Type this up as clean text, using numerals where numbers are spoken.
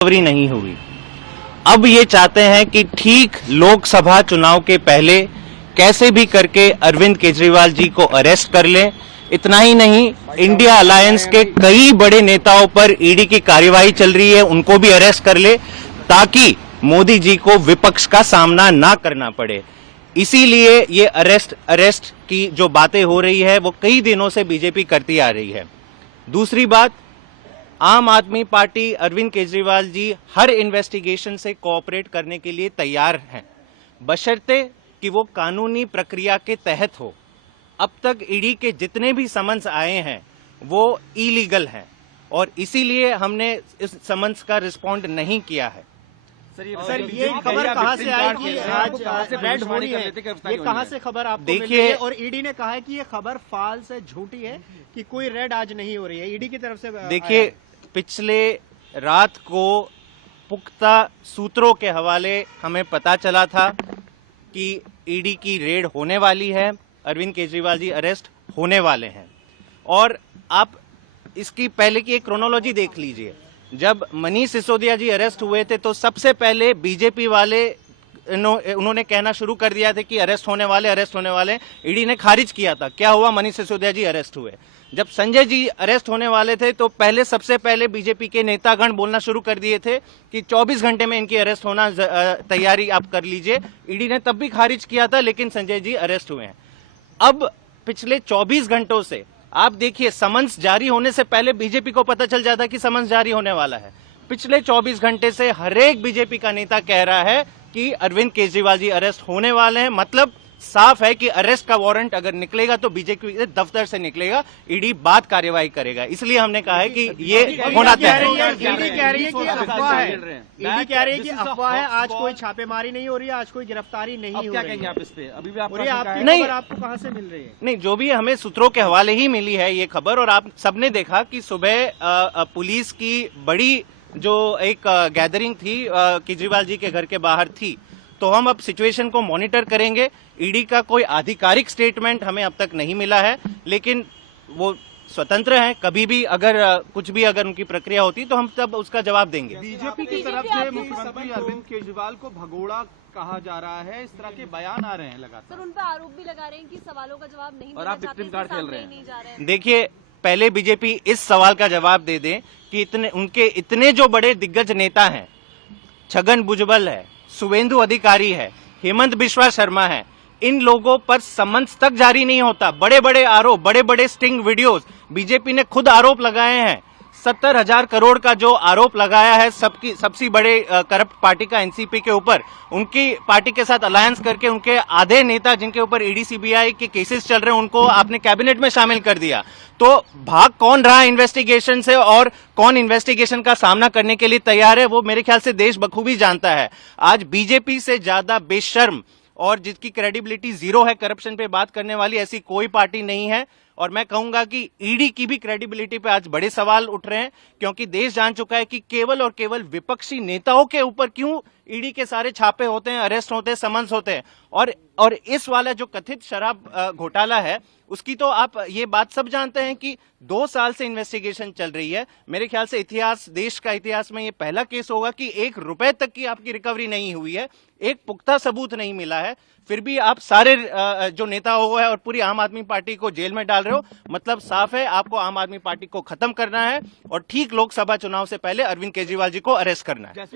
Recovery नहीं हुई। अब ये चाहते हैं कि ठीक लोकसभा चुनाव के पहले कैसे भी करके अरविंद केजरीवाल जी को अरेस्ट कर लें। इतना ही नहीं, इंडिया अलायंस के कई बड़े नेताओं पर ईडी की कार्यवाही चल रही है, उनको भी अरेस्ट कर ले ताकि मोदी जी को विपक्ष का सामना ना करना पड़े। इसीलिए ये अरेस्ट की जो बातें हो रही है वो कई दिनों से बीजेपी करती आ रही है। दूसरी बात, आम आदमी पार्टी अरविंद केजरीवाल जी हर इन्वेस्टिगेशन से कोऑपरेट करने के लिए तैयार हैं, बशर्ते कि वो कानूनी प्रक्रिया के तहत हो। अब तक ईडी के जितने भी समन्स आए हैं वो इलीगल हैं और इसीलिए हमने इस समन्स का रिस्पॉन्ड नहीं किया है। सर ये खबर कहां से आई कि आज रेड हो रही है, ये कहां से खबर आपको देखिए, और ईडी ने कहा है कि ये खबर फाल्स है, झूठी है कि कोई रेड आज नहीं हो रही है, ईडी की तरफ से। देखिए, पिछले रात को पुख्ता सूत्रों के हवाले हमें पता चला था कि ईडी की रेड होने वाली है, अरविंद केजरीवाल जी अरेस्ट होने वाले हैं। और आप इसकी पहले की एक क्रोनोलॉजी देख लीजिए। जब मनीष सिसोदिया जी अरेस्ट हुए थे तो सबसे पहले बीजेपी वाले उन्होंने कहना शुरू कर दिया था कि अरेस्ट होने वाले। ईडी ने खारिज किया था। क्या हुआ? मनीष सिसोदिया जी अरेस्ट हुए। जब संजय जी अरेस्ट होने वाले थे तो सबसे पहले बीजेपी के नेतागण बोलना शुरू कर दिए थे कि 24 घंटे में इनकी अरेस्ट होना तैयारी आप कर लीजिए। ईडी ने तब भी खारिज किया था, लेकिन संजय जी अरेस्ट हुए हैं। अब पिछले 24 घंटों से आप देखिए, समन्स जारी होने से पहले बीजेपी को पता चल जाता कि समन्स जारी होने वाला है। पिछले 24 घंटे से हर एक बीजेपी का नेता कह रहा है कि अरविंद केजरीवाल जी अरेस्ट होने वाले हैं। मतलब साफ है कि अरेस्ट का वारंट अगर निकलेगा तो बीजेपी के दफ्तर से निकलेगा, ईडी बाद कार्यवाही करेगा। इसलिए हमने कहा है कि ये होना तय है। ईडी कह रही है कि अफवाह है, ईडी कह रही है कि अफवाह है, आज कोई छापेमारी नहीं हो रही है, आज कोई गिरफ्तारी नहीं हो रही है। इस पे अभी भी आपकी नहीं, खबर आपको कहां से मिल रही है? नहीं, जो भी हमें सूत्रों के हवाले ही मिली है ये खबर। और आप सबने देखा कि सुबह पुलिस की बड़ी जो एक गैदरिंग थी केजरीवाल जी के घर के बाहर थी। तो हम अब सिचुएशन को मॉनिटर करेंगे। ईडी का कोई आधिकारिक स्टेटमेंट हमें अब तक नहीं मिला है, लेकिन वो स्वतंत्र हैं। कभी भी अगर कुछ भी अगर उनकी प्रक्रिया होती तो हम तब उसका जवाब देंगे। बीजेपी की तरफ से मुख्यमंत्री अरविंद केजरीवाल को भगोड़ा कहा जा रहा है, इस तरह के बयान आ रहे हैं लगातार। सर, उन पर आरोप भी लगा रहे हैं कि सवालों का जवाब नहीं और आप विक्टिम कार्ड खेल रहे हैं। देखिए, पहले बीजेपी इस सवाल का जवाब दे दें कि उनके इतने जो बड़े दिग्गज नेता हैं, छगन भुजबल है, शुभेंदु अधिकारी है, हेमंत बिश्वा शर्मा है, इन लोगों पर समन्स तक जारी नहीं होता। बड़े बड़े आरोप, बड़े बड़े स्टिंग वीडियोस, बीजेपी ने खुद आरोप लगाए हैं। 70,000 करोड़ का जो आरोप लगाया है सबसे बड़े करप्ट पार्टी का एनसीपी के ऊपर, उनकी पार्टी के साथ अलायंस करके उनके आधे नेता जिनके ऊपर ईडी सीबीआई के केसेस चल रहे हैं उनको आपने कैबिनेट में शामिल कर दिया। तो भाग कौन रहा इन्वेस्टिगेशन से और कौन इन्वेस्टिगेशन का सामना करने के लिए तैयार है, वो मेरे ख्याल से देश बखूबी जानता है। आज बीजेपी से ज्यादा बेशर्म और जिसकी क्रेडिबिलिटी जीरो है करप्शन पे बात करने वाली, ऐसी कोई पार्टी नहीं है। और मैं कहूंगा कि ईडी की भी क्रेडिबिलिटी पे आज बड़े सवाल उठ रहे हैं, क्योंकि देश जान चुका है कि केवल और केवल विपक्षी नेताओं के ऊपर क्यों ईडी के सारे छापे होते हैं, अरेस्ट होते हैं, समन्स होते हैं। और इस वाला जो कथित शराब घोटाला है उसकी तो आप ये बात सब जानते हैं कि 2 साल से इन्वेस्टिगेशन चल रही है। मेरे ख्याल से देश का इतिहास में ये पहला केस होगा कि 1 रुपए तक की आपकी रिकवरी नहीं हुई है, एक पुख्ता सबूत नहीं मिला है, फिर भी आप सारे जो नेता हो है और पूरी आम आदमी पार्टी को जेल में डाल रहे हो। मतलब साफ है, आपको आम आदमी पार्टी को खत्म करना है और ठीक लोकसभा चुनाव से पहले अरविंद केजरीवाल जी को अरेस्ट करना है।